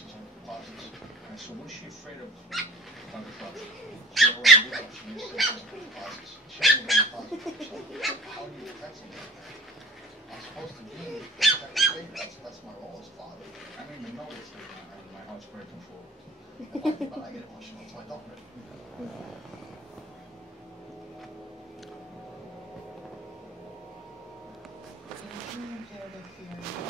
taxes on deposits. And so was she afraid of corruption? She never went to legal. She used citizens for deposits. She never went to deposit. So how do you protect something like that? I'm supposed to be protect the state. That's my role as father. I don't even know what's going on. My heart's breaking for her. But I get emotional, so I don't really. Did you get a feeling?